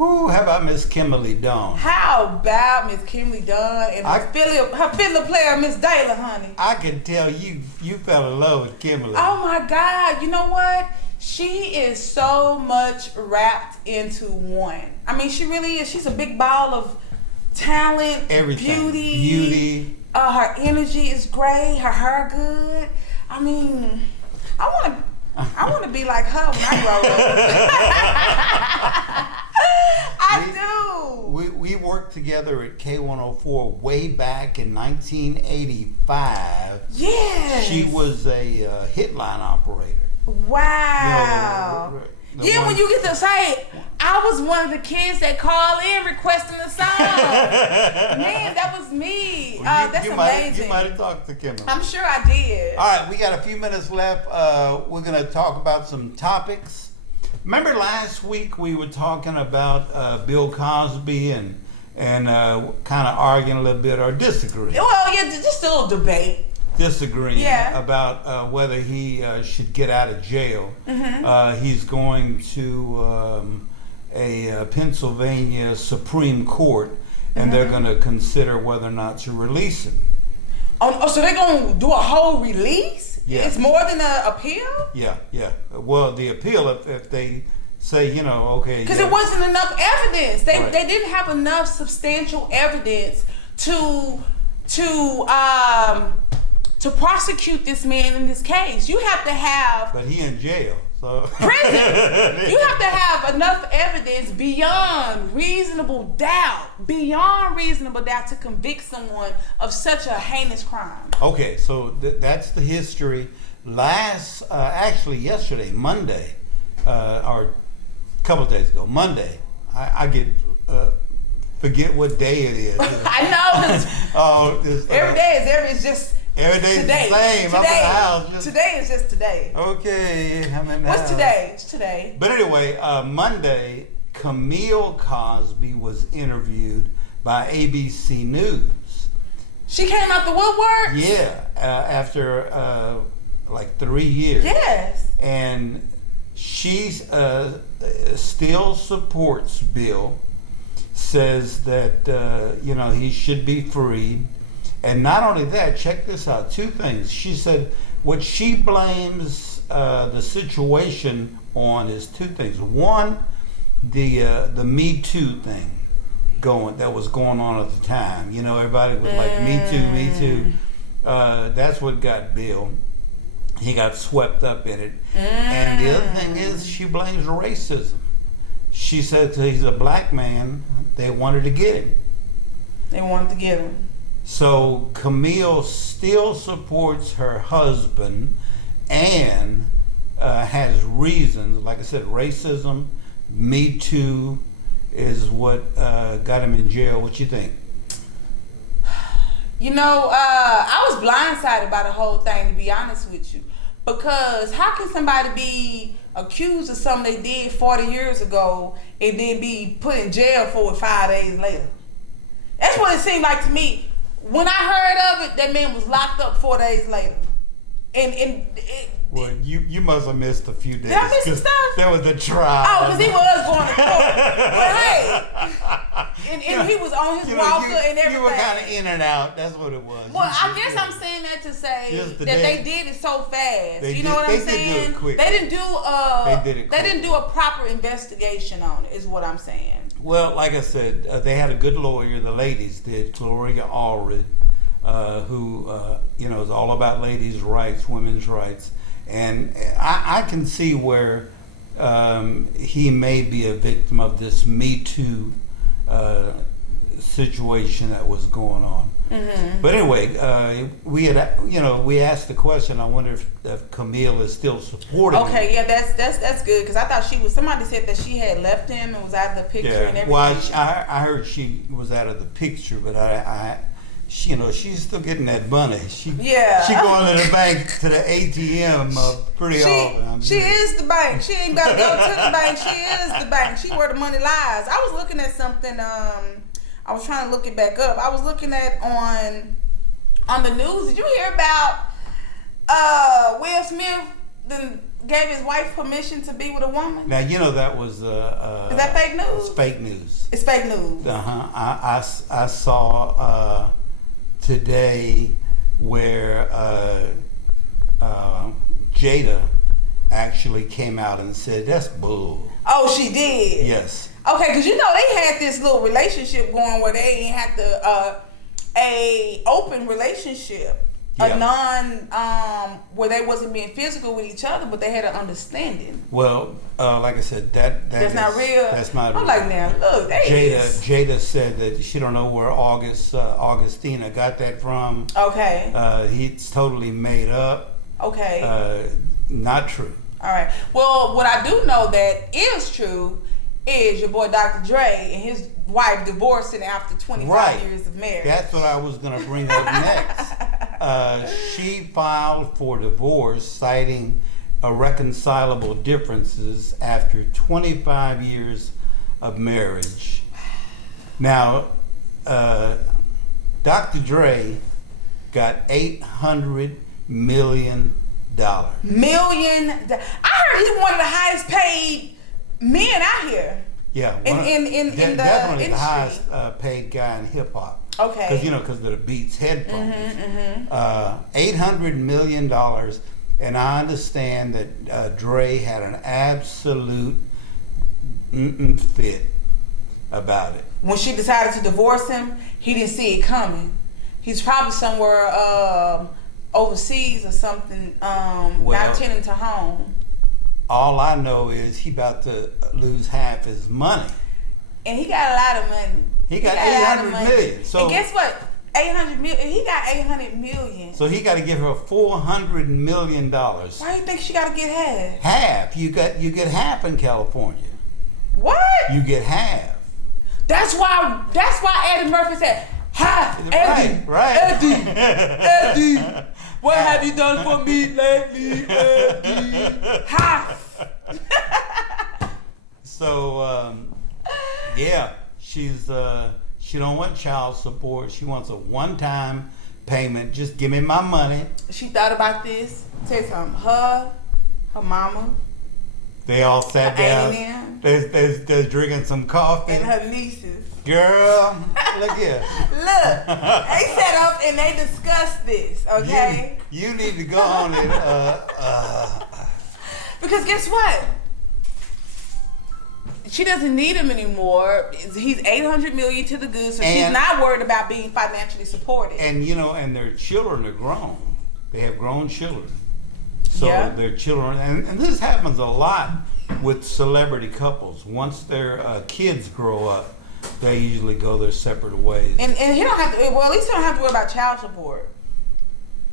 Ooh, how about Miss Kimberly Dawn? How about Miss Kimberly Dawn and her fiddler player, Miss Dayla, honey? I can tell you fell in love with Kimberly. Oh my God! You know what? She is so much wrapped into one. I mean, she really is. She's a big ball of talent, everything, beauty. Her energy is great. Her hair good. I mean, I want to be like her when I grow up. I do. We worked together at K104 way back in 1985. Yes. She was a hitline operator. Wow. When you get to say, I was one of the kids that call in requesting a song. Man, that was me. That's amazing. You might have talked to Kimberly. I'm sure I did. All right, we got a few minutes left. We're going to talk about some topics. Remember last week we were talking about Bill Cosby and kind of arguing a little bit or disagreeing. Well, yeah, just a little debate. Disagreeing about whether he should get out of jail. Mm-hmm. He's going to a Pennsylvania Supreme Court, and they're going to consider whether or not to release him. Oh, so they're going to do a whole release? Yeah. It's more than an appeal? Yeah. Well, the appeal, if they say, okay. Because it wasn't enough evidence. They didn't have enough substantial evidence to prosecute this man in this case. You have to have... But he in jail, so... Prison! You have to have enough evidence beyond reasonable doubt to convict someone of such a heinous crime. Okay, so that's the history. Yesterday, Monday, or a couple of days ago, Monday, I get... forget what day it is. I know. Every day is just... Every day today. Is the same. Today. I'm in the house. Today is just today. Okay, I'm in the house. What's today? It's today. But anyway, Monday, Camille Cosby was interviewed by ABC News. She came out the woodwork? Yeah, after like 3 years. Yes. And she still supports Bill, says that, he should be freed. And not only that, check this out, two things. She said what she blames the situation on is two things. One, the Me Too thing that was going on at the time. Everybody was like, Me Too. That's what got Bill. He got swept up in it. And the other thing is she blames racism. She said he's a black man, they wanted to get him. They wanted to get him. So Camille still supports her husband and has reasons. Like I said, racism, Me Too is what got him in jail. What you think? I was blindsided by the whole thing, to be honest with you. Because how can somebody be accused of something they did 40 years ago and then be put in jail for it 5 days later? That's what it seemed like to me. When I heard of it, that man was locked up 4 days later. Well, you must have missed a few days. Did I miss some stuff? There was a trial. Oh, because he was going to court. But hey, and he was on his walker and everything. You were kind of in and out. That's what it was. Well, I guess I'm saying that to say that they did it so fast. What I'm saying? They did do it quick. They didn't do a proper investigation on it, is what I'm saying. Well, like I said, they had a good lawyer. The ladies did, Gloria Allred, who is all about ladies' rights, women's rights. And I can see where he may be a victim of this Me Too situation that was going on. Mm-hmm. But anyway, we asked the question. I wonder if Camille is still supporting him. Okay, yeah, that's good, because I thought somebody said that she had left him and was out of the picture and everything. Well, I heard she was out of the picture, but she's still getting that money. She going to the bank, to the ATM pretty often. She is the bank. She ain't got to go to the bank. She is the bank. She where the money lies. I was looking at something. I was trying to look it back up. I was looking at on the news. Did you hear about Will Smith gave his wife permission to be with a woman? Now you know that was Is that fake news? It's fake news. It's fake news. I saw today where Jada actually came out and said that's bull. Oh, she did. Yes. Okay, because you know they had this little relationship going where they ain't had to a open relationship, Yeah. a non where they wasn't being physical with each other, but they had an understanding. Well, like I said, that's not real. That's not I'm real. like, now look, they Jada said that she don't know where Augustina got that from. Okay. He's totally made up. Okay. Not true. All right. Well, what I do know that is true is your boy Dr. Dre and his wife divorcing after 25 years of marriage. That's what I was going to bring up next. She filed for divorce, citing irreconcilable differences after 25 years of marriage. Now, Dr. Dre got $800 million. I heard he's one of the highest paid men out here. Yeah, in the definitely industry. the highest paid guy in hip hop. Okay. Because of the Beats headphones. $800 million, and I understand that Dre had an absolute fit about it. When she decided to divorce him, he didn't see it coming. He's probably somewhere overseas or something, not tending to home. All I know is he about to lose half his money. And he got a lot of money. He got $800 million. So, and guess what? 800 million. He got 800 million. So he got to give her $400 million. Why do you think she got to get half? Half. You get half in California. What? You get half. That's why Eddie Murphy said, "Hi, Eddie, right. Eddie, what have you done for me lately, Eddie? Hi." So yeah, she don't want child support. She wants a one-time payment. Just give me my money. She thought about this. Tell you something. Her mama. They all sat down. They're drinking some coffee. And her nieces. Girl, look here. Look, they sat up and they discussed this. Okay. You need to go on and because guess what? She doesn't need him anymore. He's $800 million to the good, so she's not worried about being financially supported. And and their children are grown. They have grown children. So their children, and this happens a lot with celebrity couples. Once their kids grow up, they usually go their separate ways. And he don't have to. Well, at least he don't have to worry about child support.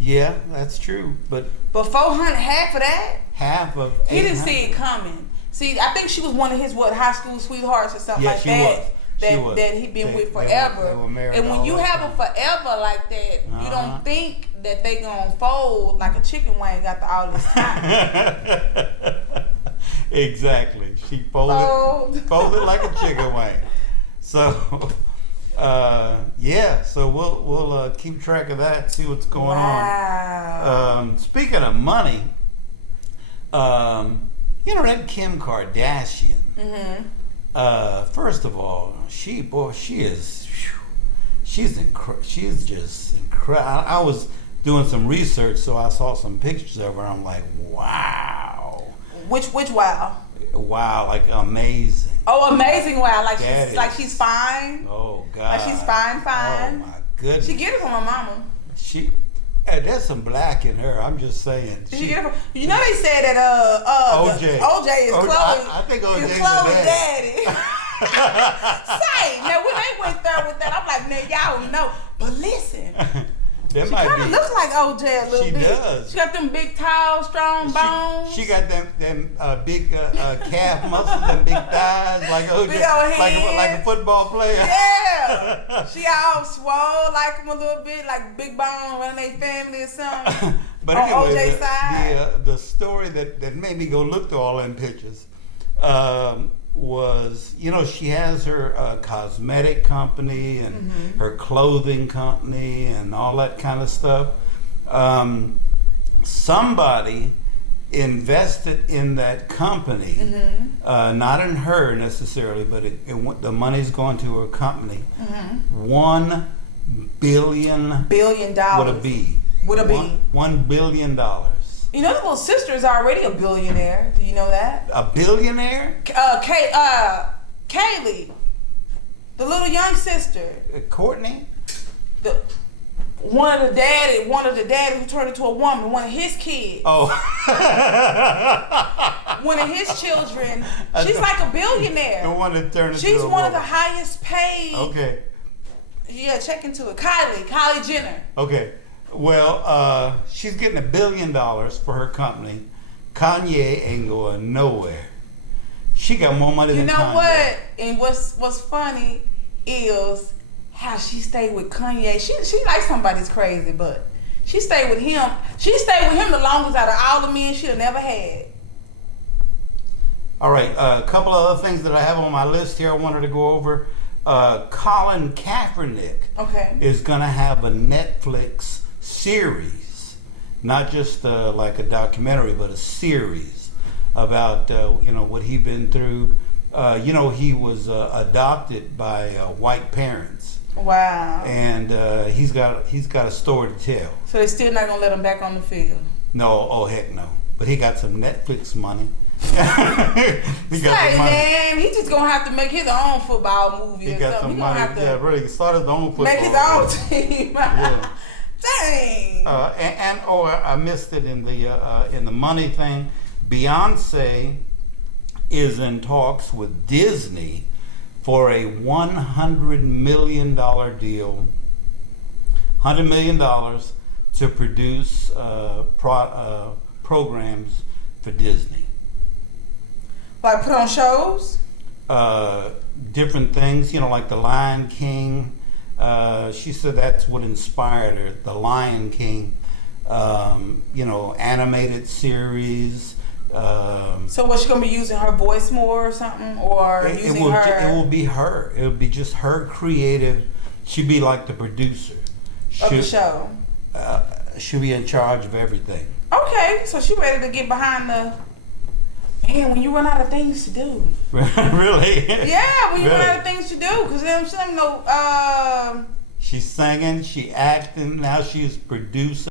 Yeah, that's true. But 400, half of that. Half of. He didn't see it coming. See, I think she was one of his high school sweethearts or something like that. That he been with forever. They were married and when you have a forever like that, you don't think that they gonna fold like a chicken wing after all this time. Exactly. She folded like a chicken wing. So so we'll keep track of that, see what's going on. Speaking of money, that Kim Kardashian. Mm-hmm. First of all, she's just incredible. I was doing some research, so I saw some pictures of her. I'm like, wow. Which wow? Wow, like amazing. Oh, amazing! Wow, she's fine. Oh God, like she's fine. Oh my goodness. She get it from her mama. There's some black in her. I'm just saying. Did she get it from? They said that OJ is Chloe. I think OJ is Chloe's daddy. Say now when they went there with that, I'm like, man, y'all don't know. But listen. She kind of looks like OJ a little bit. She does. She got them big, tall, strong bones. She got them big calf muscles and big thighs like OJ, big old head. like a football player. Yeah. She all swole like him a little bit, like big bone running their family or something. But on anyway, OJ's side. the story that made me go look through all them pictures was, she has her cosmetic company and her clothing company and all that kind of stuff. Somebody invested in that company, not in her necessarily, but the money's going to her company. $1 billion. $1 billion. With a B. With a B. $1 billion. You know, the little sister is already a billionaire. Do you know that? A billionaire? Kaylee, the little young sister. Courtney? One of the daddy who turned into a woman, one of his kids. Oh. One of his children. She's like a billionaire. The one that turned into She's a one of woman. the highest paid. Okay. Yeah, check into it. Kylie Jenner. Okay. Well, she's getting $1 billion for her company. Kanye ain't going nowhere. She got more money You than know Kanye. what? And what's funny is how she stayed with Kanye. She like somebody's crazy, but she stayed with him. She stayed with him the longest out of all the men she'll never had. All right, a couple of other things that I have on my list here I wanted to go over. Colin Kaepernick is going to have a Netflix series, not just like a documentary, but a series about what he's been through. He was adopted by white parents. Wow. And he's got a story to tell. So they're still not gonna let him back on the field? No, oh heck no. But he got some Netflix money. Man, he just gonna have to make his own football movie. He or got something. some money. Yeah, really. He started his own football. Make his own team. Yeah. Dang. I missed it in the money thing. Beyonce is in talks with Disney for a $100 million deal. $100 million to produce programs for Disney. Like put on shows? Different things, like The Lion King. She said that's what inspired her. The Lion King, animated series. So what's she gonna be using her voice more or something, or It will be her. It will be just her creative. She'd be like the producer of the show. She'll be in charge of everything. Okay, so she ready to get behind the. Man, when you run out of things to do. Really? Yeah, when you run out of things to do, because she don't know. She's singing, she acting. Now she's producing.